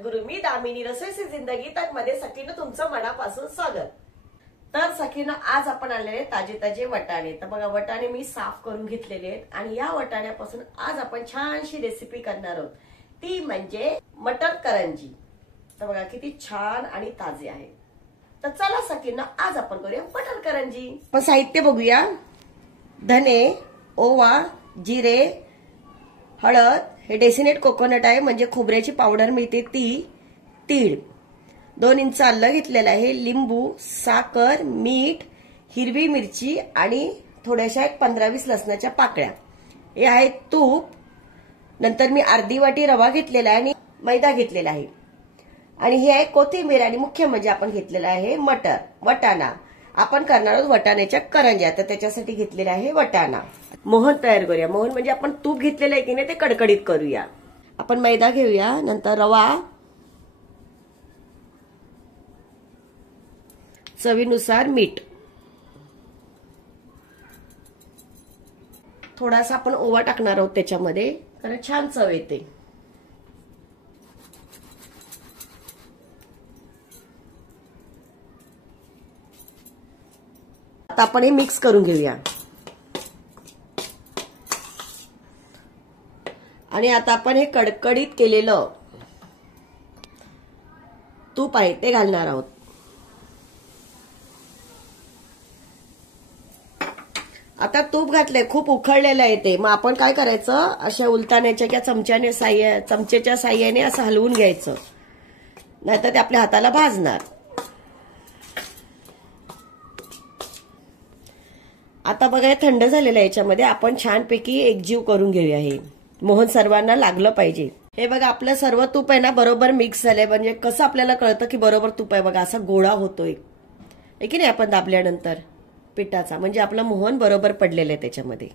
जगद्गुरु मी दामिनी रसोईची जिंदगी तक मध्ये सखीनं तुमचं मनापासून स्वागत। तर सखीनं आज आपण आणलेले ताजे ताजे वटाणे। तर बघा वटाणे मी साफ करून घेतलेले आहेत आणि या वटाण्यापासून आज आपण छानशी रेसिपी करणार आहोत, ती म्हणजे मटर करंजी। तर बघा किती छान आणि ताजे आहे। तर चला सखीनं आज आपण करूया मटर करंजी। पण साहित्य बघूया। धने, ओवा, जिरे, हळद, हे डेसिनेट कोकोनट आहे म्हणजे खोबऱ्याची पावडर मिळते ती, तीळ, 2 इंच आलं घेतलेलं आहे, लिंबू, साखर, मीठ, हिरवी मिरची आणि थोड्याशा 15-20 लसणाच्या पाकळ्या, हे आहे तूप, नंतर मी अर्धी वाटी रवा घेतलेला आहे आणि मैदा घेतलेला आहे आणि हे आहे कोथिंबीर आणि मुख्य म्हणजे आपण घेतलेला आहे मटर, वटाणा। आपण करणार आहोत वटाण्याच्या करंज्या, तर त्याच्यासाठी घेतलेला आहे वटाणा। मोहन तयार करूया। मोहन म्हणजे आपण तूप घेतलेलं आहे की नाही ते कडकडीत करूया। आपण मैदा घेऊया, नंतर रवा, चवीनुसार मीठ, थोडासा आपण ओवा टाकणार आहोत त्याच्यामध्ये कारण छान चव येते। आता आपण हे मिक्स करून घेऊया आणि आता आपण हे कडकडीत केलेलं तूप आहे ते घालणार आहोत। आता तूप घातलंय, खूप उकळलेलं आहे ते, मग आपण काय करायचं, अशा उलटाण्याच्या किंवा चमचेच्या साह्याने असं हलवून घ्यायचं, नाहीतर ते आपल्या हाताला भाजणार। आता बघा हे थंड झालेलं आहे, याच्यामध्ये आपण छानपैकी एकजीव करून घेऊया। हे मोहन सर्वांना लागलं पाहिजे। हे बघा आपलं सर्व तूप आहे ना बरोबर मिक्स झालंय, म्हणजे कसं आपल्याला कळतं की बरोबर तूप आहे, बघा असा गोळा होतोय की नाही आपण दाबल्यानंतर पिठाचा, म्हणजे आपलं मोहन बरोबर पडलेलं आहे त्याच्यामध्ये।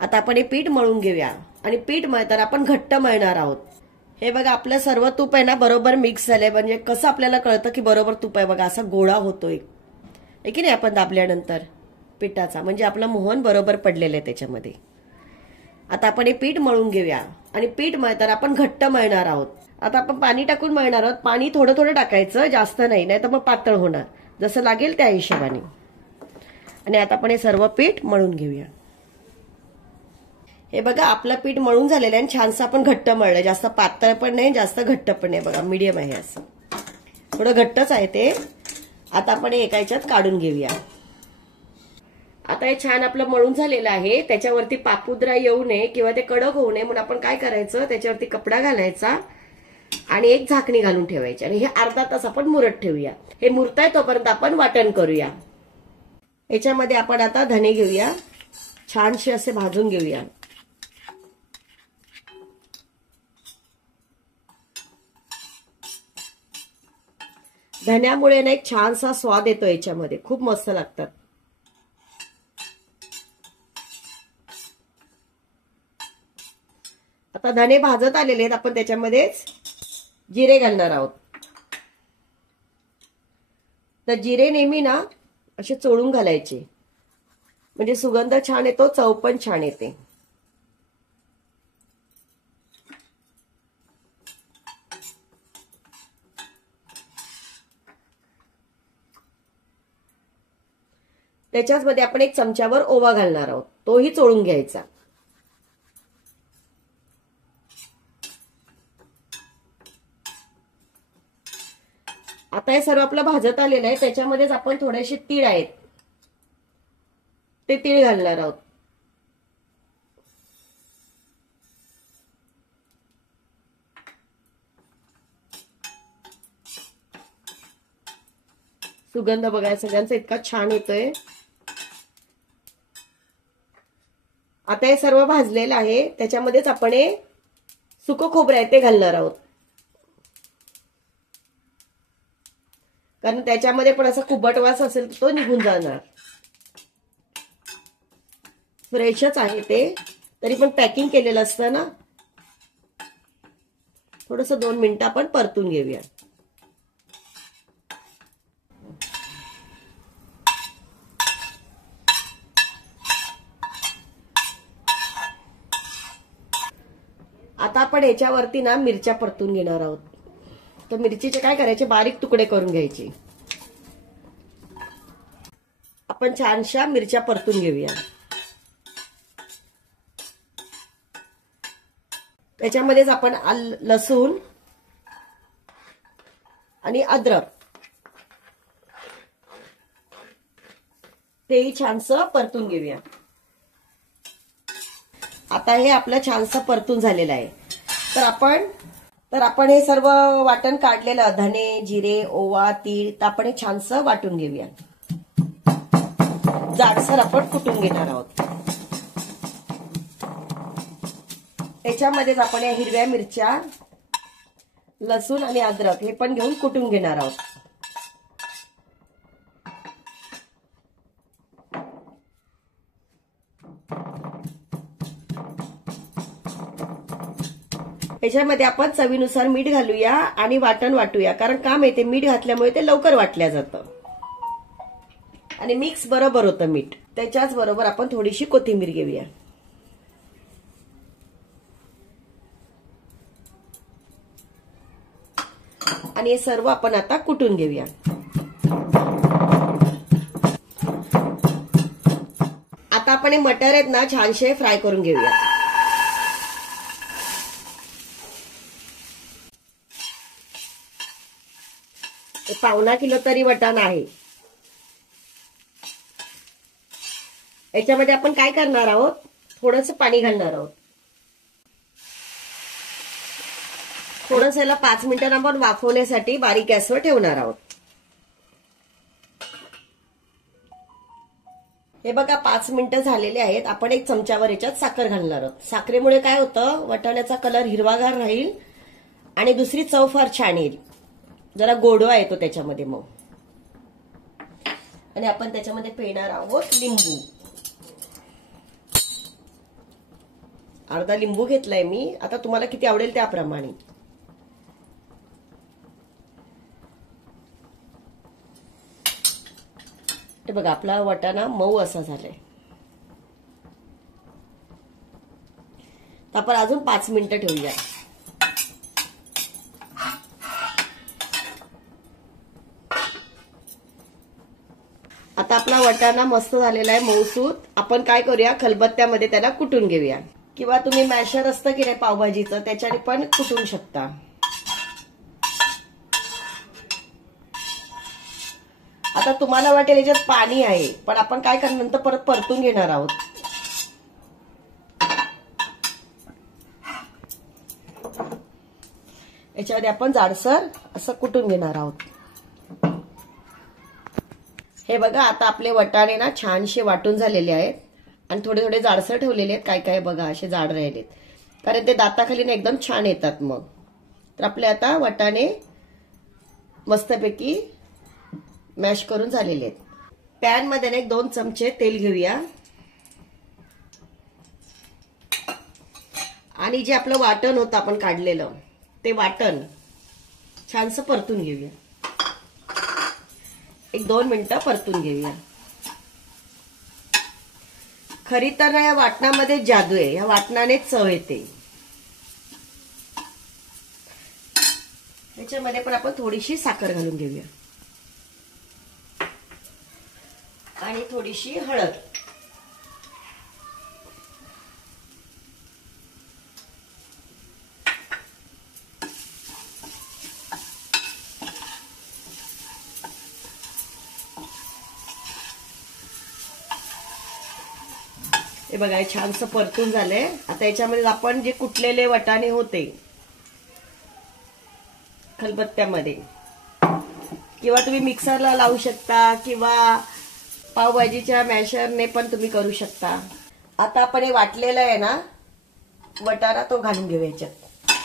आता आपण हे पीठ मळून घेऊया आणि पीठ मळताना आपण घट्ट मळणार आहोत। हे बघा आपलं सर्व तूप आहे ना बरोबर मिक्स झालंय, म्हणजे कसं आपल्याला कळतं की बरोबर तूप आहे, बघा असा गोळा होतोय की नाही आपण दाबल्यानंतर पिठाचा, म्हणजे आपलं मोहन बरोबर पडलेलं आहे त्याच्यामध्ये। आता आपण हे पीठ मळून घेऊया आणि पीठ मळताना आपण घट्ट मळणार आहोत। आता आपण पाणी टाकून मळणार आहोत, पाणी थोडं थोडं टाकायचं, जास्त नाही, नाही तर मग पातळ होणार, जसं लागेल त्या हिशोबाने। आणि आता आपण हे सर्व पीठ मळून घेऊया। हे बघा आपलं पीठ मळून झालेलं आहे आणि छानसं आपण घट्ट मळलंय, जास्त पातळ पण नाही जास्त घट्ट पण नाही, बघा मीडियम आहे, असं थोडं घट्टच आहे ते। आता आपण हे एका ह्याच्यात काढून घेऊया। आता हे छान आपलं मळून झालेलं आहे, त्याच्यावरती पापुद्रा येऊ नये किंवा ते कडक होऊ नये म्हणून आपण काय करायचं, त्याच्यावरती कपडा घालायचा आणि एक झाकणी घालून ठेवायची आणि हे अर्धा तास आपण मुरत ठेवूया। हे मुरताय तोपर्यंत आपण वाटण करूया। याच्यामध्ये आपण आता धने घेऊया, छानसे असे भाजून घेऊया। धन्यामुळे ना एक छानसा स्वाद येतो याच्यामध्ये, खूप मस्त लागतात। आता धने भाजत आलेले आहेत, आपण त्याच्यामध्येच जिरे घालणार आहोत। तर जिरे नेहमी ना असे चोळून घालायचे, म्हणजे सुगंध छान येतो, चव पण छान येते। त्याच्याच मध्ये आपण 1 चमच्यावर ओवा घालणार आहोत, तोही चोळून घ्यायचा। आता हे सर्व आपलं भाजत आलेलं आहे, त्याच्यामध्येच आपण थोडेसे तीळ आहेत ते तीळ घालणार आहोत। सुगंध बघा सगळ्यांचा इतका छान येतोय। आता हे सर्व भाजलेलं आहे, त्याच्यामध्येच आपण हे सुकं खोबरं आहे ते घालणार आहोत, कारण त्याच्यामध्ये पण असा कुबट वास असेल तो निघून जाणार। फ्रेशच आहे ते, तरी पण पॅकिंग केलेलं असतं ना, थोडंसं 2 मिनिटं आपण परतून घेऊया। आता आपण याच्यावरती ना मिरच्या परतून घेणार आहोत। तर मिरचीचे काय करायचे, बारीक तुकडे करून घ्यायचे. आपण छानशा मिरच्या परतून घेऊया. त्याच्यामध्येच आपण लसूण आणि अद्रक तेही छानसं परतून घेऊया. आता हे आपलं छानसं परतून झालेलं आहे. तर आपण हे सर्व वाटण काढलेलं, धने, जिरे, ओवा, तीळ, तर आपण हे छानसं वाटून घेऊया. जाडसर आपण कुटून घेणार आहोत. त्याच्यामध्येच आपण या हिरव्या मिरच्या, लसूण आणि अद्रक हे पण घेऊन कुटून घेणार आहोत. याच्यामध्ये आपण चवीनुसार मीठ घालूया आणि वाटण वाटूया. कारण का माहितीये, मीठ घातल्यामुळे ते लवकर वाटल्या जातं आणि मिक्स बरोबर होतं मीठ. त्याच्याच बरोबर आपण थोडीशी कोथिंबीर घेऊया. आणि हे सर्व आपण आता कुटून घेऊया. आता आपण हे मटर आहेत ना, छानशे फ्राय करून घेऊया. पावणा किलो तरी वटाणा आहे. याच्यामध्ये आपण काय करणार आहोत, थोडंसं पाणी घालणार आहोत. थोडंसं याला 5 मिनिटं आपण वाफवण्यासाठी बारीक गॅसवर ठेवणार आहोत. हे बघा 5 मिनिटं झालेले आहेत. आपण 1 चमचावर याच्यात साखर घालणार आहोत. साखरेमुळे काय होतं, वटाण्याचा कलर हिरवागार राहील आणि दुसरी चव फार छान येईल. जरा गोडवा येतो त्याच्यामध्ये मग. आणि आपण त्याच्यामध्ये पिळणार आहोत लिंबू. अर्धा लिंबू घेतलाय मी. आता तुम्हाला किती आवडेल त्याप्रमाणे. ते बघा आपला वटाणा मऊ असा झालाय. तर आपण अजून 5 मिनिटं ठेवूया. आता आपला वटाणा मस्त झालेला आहे, मऊसूत. आपण काय करूया, खलबत्त्यामध्ये त्याला कुटून घेऊया. किंवा तुम्ही मॅशर असतं की नाही पावभाजीचं, त्याच्याने पण कुटून शकता. आता तुम्हाला वाटेल याच्यात पाणी आहे, पण आपण काय करणार, नंतर परत परतून घेणार आहोत. याच्यामध्ये आपण जाडसर असं कुटून घेणार आहोत. हे बघा आता आपले वटाणे ना छानशे वाटून झालेले आहेत आणि थोडे थोडे जाडसर ठेवलेले आहेत. काय काय बघा असे जाड राहिलेत, कारण ते दाताखाली ना एकदम छान येतात मग. तर आपले आता वटाणे मस्तपैकी मॅश करून झालेले आहेत. पॅन मध्ये 2 चमचे तेल घेऊया आणि जे आपलं वाटण होतं आपण काढलेलं, ते वाटण छानसं परतून घेऊया. 1-2 मिनिटं परतून घेऊया. खरी तर ना या वाटणामध्ये जादू आहे. या वाटणाने चव येते. याच्यामध्ये पण आपण थोडीशी साखर घालून घेऊया आणि थोडीशी हळद. हे बघा हे छानसं परतून झालंय. आता याच्यामध्ये आपण जे कुटलेले वटाणे होते खलबत्त्यामध्ये, किंवा तुम्ही मिक्सरला लावू शकता किंवा पावभाजीच्या मॅशरने पण तुम्ही करू शकता. आता आपण हे वाटलेलं आहे ना वटाणा, तो घालून घेऊया याच्यात.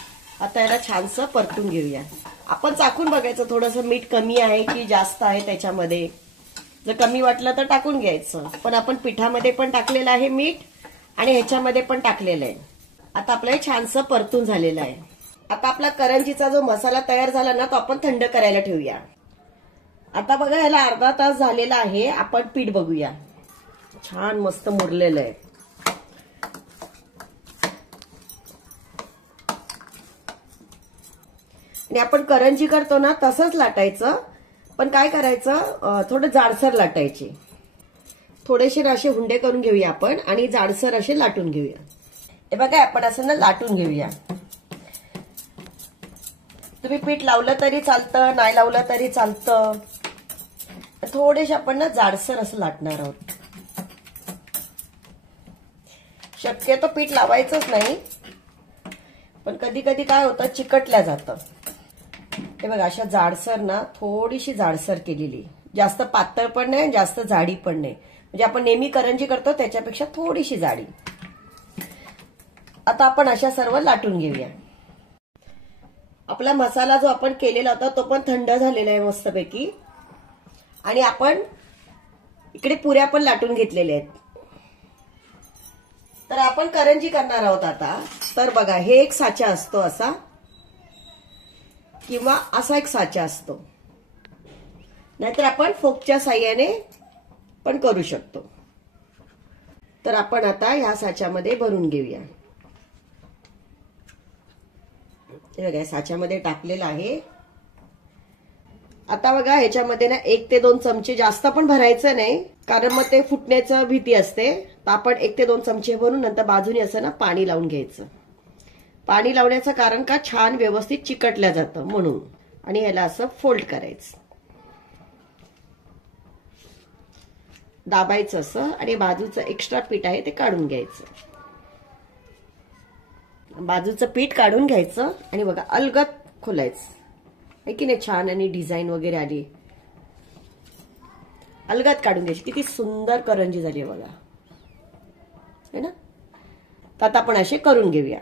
आता याला छानसं परतून घेऊया. आपण चाखून बघायचं थोडंसं मीठ कमी आहे की जास्त आहे त्याच्यामध्ये. जर कमी वाटलं तर टाकून घ्यायचं. पण आपण पिठामध्ये पण टाकलेलं आहे मीठ आणि ह्याच्यामध्ये पण टाकलेलं आहे. आता आपलं हे छानसं परतून झालेलं आहे. आता आपला करंजीचा जो मसाला तयार झाला ना, तो आपण थंड करायला ठेवूया. आता बघा ह्याला अर्धा तास झालेला आहे. आपण पीठ बघूया. छान मस्त मुरलेलं आहे. आणि आपण करंजी करतो ना तसंच लाटायचं, पण काय करायचं थोडं जाडसर लाटायचे. थोडेसे असे हुंडे करून घेऊया आपण आणि जाडसर असे लाटून घेऊया. हे बघा आपण असं ना लाटून घेऊया. तुम्ही पीठ लावलं तरी चालतं, नाही लावलं तरी चालतं. थोडेसे आपण ना जाडसर असं लाटणार आहोत. शक्यतो पीठ लावायचंच नाही, पण कधी कधी काय होतं चिकटल्या जातं. हे बघा अशा जाडसर ना थोडीशी जाडसर केलेली, जास्त पातळ पण नाही जास्त जाडी पण नाही, म्हणजे आपण नेहमी करंजी करतो त्याच्यापेक्षा थोडीशी जाडी. आता आपण अशा सर्व लाटून घेऊया. आपला मसाला जो आपण केलेला होता तो पण थंड झालेला आहे मस्तपैकी. आणि आपण इकडे पुऱ्या पण लाटून घेतलेल्या आहेत. तर आपण करंजी करणार आहोत आता. तर बघा हे एक साचा असतो असा, किंवा असा एक साचा असतो, नाहीतर आपण फोकच्या साह्याने पण करू शकतो. तर आपण आता ह्या साच्यामध्ये भरून घेऊया. हे बघा साच्यामध्ये टाकलेलं आहे. आता बघा ह्याच्यामध्ये ना 1 ते 2 चमचे, जास्त पण भरायचं नाही कारण मग ते फुटण्याची भीती असते. तर आपण 1 ते 2 चमचे भरून नंतर बाजूने असं ना पाणी लावून घ्यायचं. पाणी लावण्याचं कारण का छान व्यवस्थित चिकटल्या जातं म्हणून. आणि ह्याला असं फोल्ड करायचं, दाबायचं असं आणि बाजूचं एक्स्ट्रा पीठ आहे ते काढून घ्यायचं. बाजूचं पीठ काढून घ्यायचं आणि बघा अलगद खोलायचं आहे की नाही. छान आणि डिझाईन वगैरे आली, अलगद काढून घ्यायची. किती सुंदर करंजी झाली बघा, है ना. तर आता आपण असे करून घेऊया.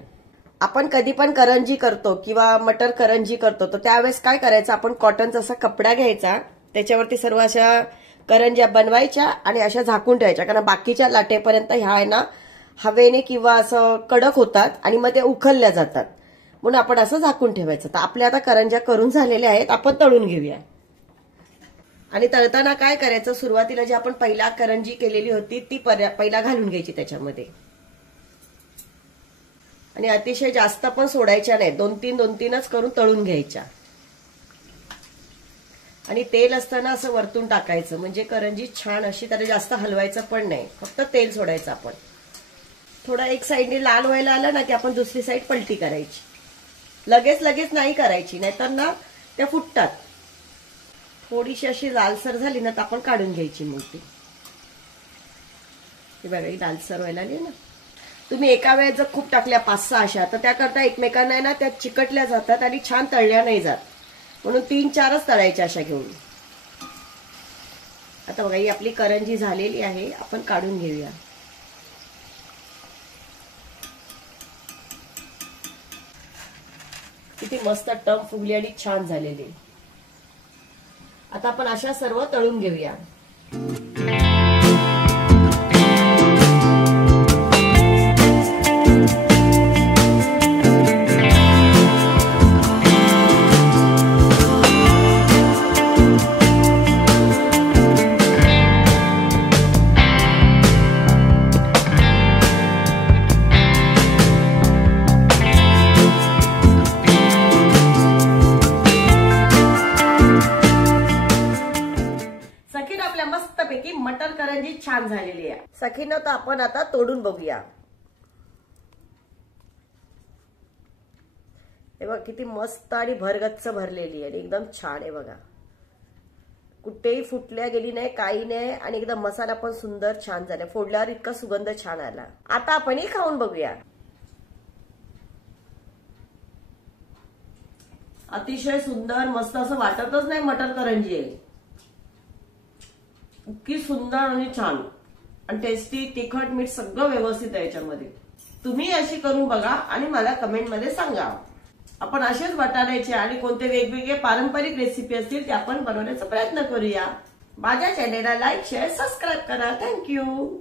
आपण कधी पण करंजी करतो किंवा मटर करंजी करतो तर त्यावेळेस काय करायचं, आपण कॉटनचा असा कपडा घ्यायचा, त्याच्यावरती सर्व अशा करंज्या बनवायच्या आणि अशा झाकून ठेवायच्या. कारण बाकीच्या लाटेपर्यंत ह्या आहे ना हवेने किंवा असं कडक होतात आणि मग ते उखलल्या जातात, म्हणून आपण असं झाकून ठेवायचं. तर आपल्या आता करंज्या करून झालेल्या आहेत, आपण तळून घेऊया. आणि तळताना काय करायचं, सुरुवातीला जी आपण पहिला करंजी केलेली होती ती पहिला घालून घ्यायची त्याच्यामध्ये. आणि अतिशय जास्त पण सोडायच्या नाही, 2-3च करून तळून घ्यायच्या. आणि तेल असताना असं वरतून टाकायचं, म्हणजे करंजी छान अशी, त्याला जास्त हलवायचं पण नाही, फक्त तेल सोडायचं आपण. थोडं एक साईडने लाल व्हायला आलं ना की आपण दुसरी साईड पलटी करायची. लगेच नाही करायची, नाहीतर ना त्या फुटतात. थोडीशी अशी लालसर झाली ना तर आपण काढून घ्यायची मग ती. बघा ही लालसर व्हायला आली ना. तुम्ही एका वेळेस जर खूप टाकल्या 5-6 अशा तर त्याकरता एकमेकांना ना त्या चिकटल्या जातात आणि छान तळल्या नाही जात, म्हणून 3-4च तळायच्या अशा घेऊन. आता बघा ही आपली करंजी झालेली आहे, आपण काढून घेऊया. किती मस्त टम फुगली आणि छान झालेली. आता आपण अशा सर्व तळून घेऊया. मस्तपैकी मटर करंजी छान झालेली आहे. सखीनं तर आपण आता तोडून बघूया. हे बघा किती मस्त आणि भरगच्च भरलेली आहे, एकदम छान आहे बघा. कुठेही फुटल्या गेली नाही, काही नाही, आणि एकदम मसाला पण सुंदर छान झाला. फोडल्यावर इतका सुगंध छान आला. आता आपण ही खाऊन बघूया. अतिशय सुंदर, मस्त, असं वाटतच नाही मटर करंजी आहे. इतकी सुंदर आणि छान आणि टेस्टी, तिखट मीठ सगळं व्यवस्थित आहे याच्यामध्ये. तुम्ही अशी करून बघा आणि मला कमेंट मध्ये सांगा. आपण असेच वाटाण्याचे आणि कोणते वेगवेगळे पारंपरिक रेसिपी असतील ते आपण बनवण्याचा प्रयत्न करूया. माझ्या चॅनेलला लाईक, शेअर, सबस्क्राईब करा. थँक्यू.